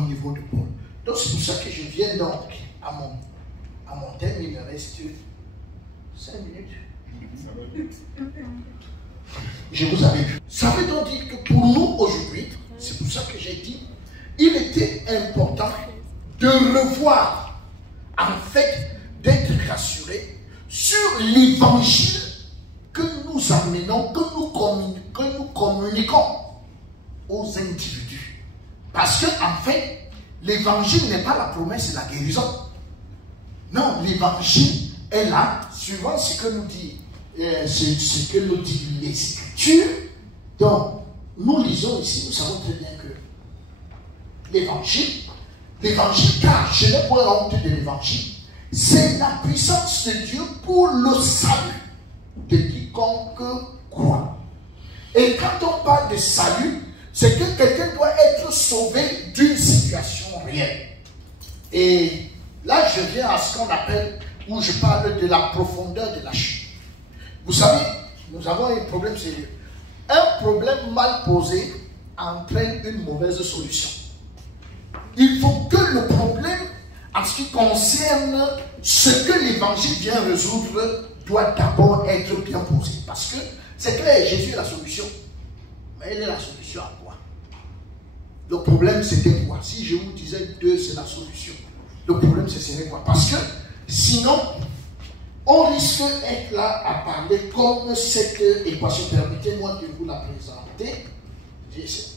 au niveau de Paul. Donc c'est pour ça que je viens donc à mon thème, il me reste 5 minutes. Je vous avais vu. Ça veut donc dire que pour nous aujourd'hui, c'est pour ça que j'ai dit, il était important de revoir, en fait, d'être rassuré sur l'évangile que nous amenons, que nous communiquons aux individus. Parce que, en fait, l'évangile n'est pas la promesse et la guérison. Non, l'évangile est là, suivant ce que nous dit, ce que nous dit les Écritures. Donc, nous lisons ici, nous savons très bien que l'évangile, car je n'ai point honte de l'évangile, c'est la puissance de Dieu pour le salut de quiconque croit. Et quand on parle de salut, c'est que quelqu'un doit être sauvé d'une situation réelle. Et là, je viens à ce qu'on appelle, où je parle de la profondeur de la chute. Vous savez, nous avons un problème sérieux. Un problème mal posé entraîne une mauvaise solution. Il faut que le problème, en ce qui concerne ce que l'évangile vient résoudre, doit d'abord être bien posé. Parce que c'est clair, Jésus est la solution. Mais il est la solution à quoi? Le problème, c'était quoi? Si je vous disais 2, c'est la solution. Le problème, ce serait quoi? Parce que sinon, on risque d'être là à parler comme cette équation. Permettez-moi de vous la présenter.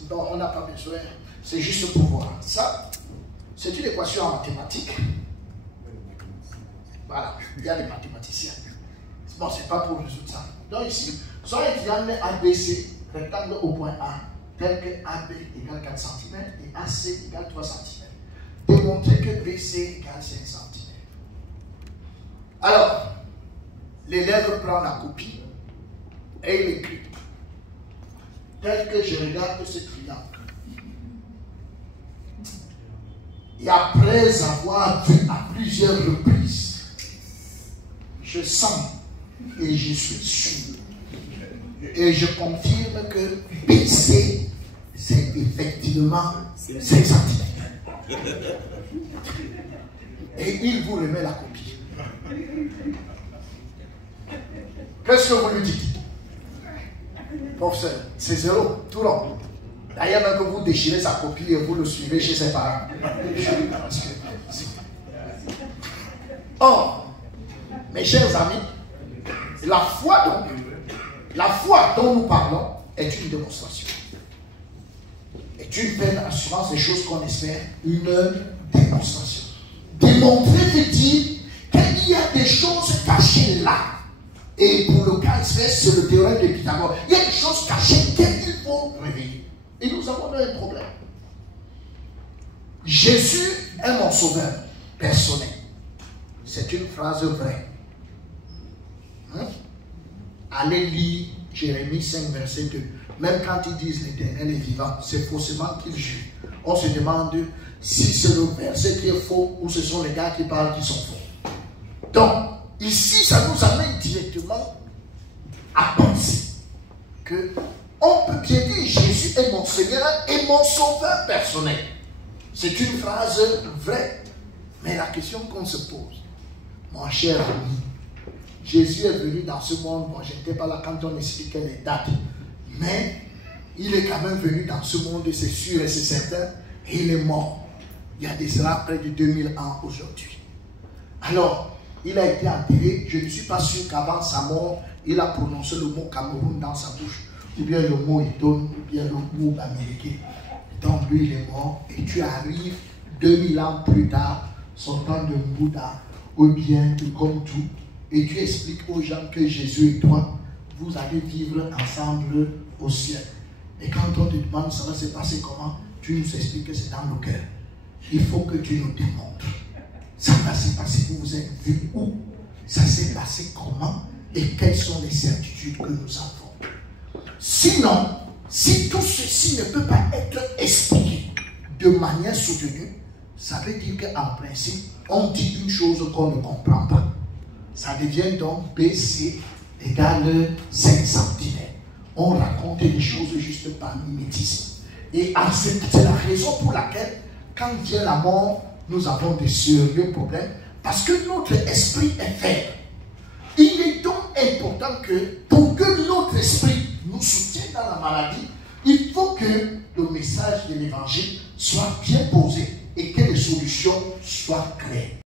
Non, on n'a pas besoin. C'est juste pour voir. Ça, c'est une équation en mathématiques. Voilà, il y a des mathématiciens. Bon, c'est pas pour résoudre ça. Donc ici, soit un triangle ABC, rectangle au point A, tel que AB égale 4 cm et AC égale 3 cm. Démontrer que BC égale 5 cm. Alors, l'élève prend la copie et il écrit tel que je regarde ce triangle. Et après avoir vu à plusieurs reprises, je sens et je suis sûr et je confirme que BC, c'est effectivement 5 cm. Et il vous remet la copie. Qu'est-ce que vous lui dites? Professeur, c'est 0, tout rond. D'ailleurs, même que vous déchirez sa copie et vous le suivez chez ses parents. Or, mes chers amis, la foi dont nous parlons est une démonstration. Est une pleine assurance des choses qu'on espère, une démonstration. Démontrer veut dire qu'il y a des choses cachées là. Et pour le cas espèce, c'est le théorème de Pythagore. Il y a des choses cachées qu'il faut réveiller. Et nous avons un problème. Jésus est mon sauveur personnel. C'est une phrase vraie. Allez lire Jérémie 5, verset 2. Même quand ils disent l'Éternel est vivant, c'est faussement qu'ils jugent. On se demande si c'est le verset qui est faux ou ce sont les gars qui parlent qui sont faux. Donc, ici, ça nous amène directement à penser que on peut bien dire Jésus est mon Seigneur et mon sauveur personnel. C'est une phrase vraie. Mais la question qu'on se pose, mon cher ami, Jésus est venu dans ce monde, moi je n'étais pas là quand on expliquait les dates, mais il est quand même venu dans ce monde, c'est sûr et c'est certain, et il est mort. Il y a de cela près de 2000 ans aujourd'hui. Alors, il a été enterré, je ne suis pas sûr qu'avant sa mort, il a prononcé le mot Cameroun dans sa bouche, ou bien le mot Idon, ou bien le mot américain. Donc lui, il est mort, et tu arrives 2000 ans plus tard, sortant de Bouddha, ou bien comme tout, et tu expliques aux gens que Jésus et toi, vous allez vivre ensemble au ciel. Et quand on te demande ça va se passer comment, tu nous expliques que c'est dans le cœur. Il faut que tu nous démontres. Ça va se passer, vous vous êtes vu où? Ça s'est passé comment? Et quelles sont les certitudes que nous avons? Sinon, si tout ceci ne peut pas être expliqué de manière soutenue, ça veut dire qu'en principe, on dit une chose qu'on ne comprend pas. Ça devient donc BC égale 5 centimètres. On raconte les choses juste par mimétisme. Et c'est la raison pour laquelle quand vient la mort, nous avons de sérieux problèmes parce que notre esprit est faible. Il est donc important que pour que notre esprit nous soutienne dans la maladie, il faut que le message de l'évangile soit bien posé et que les solutions soient claires.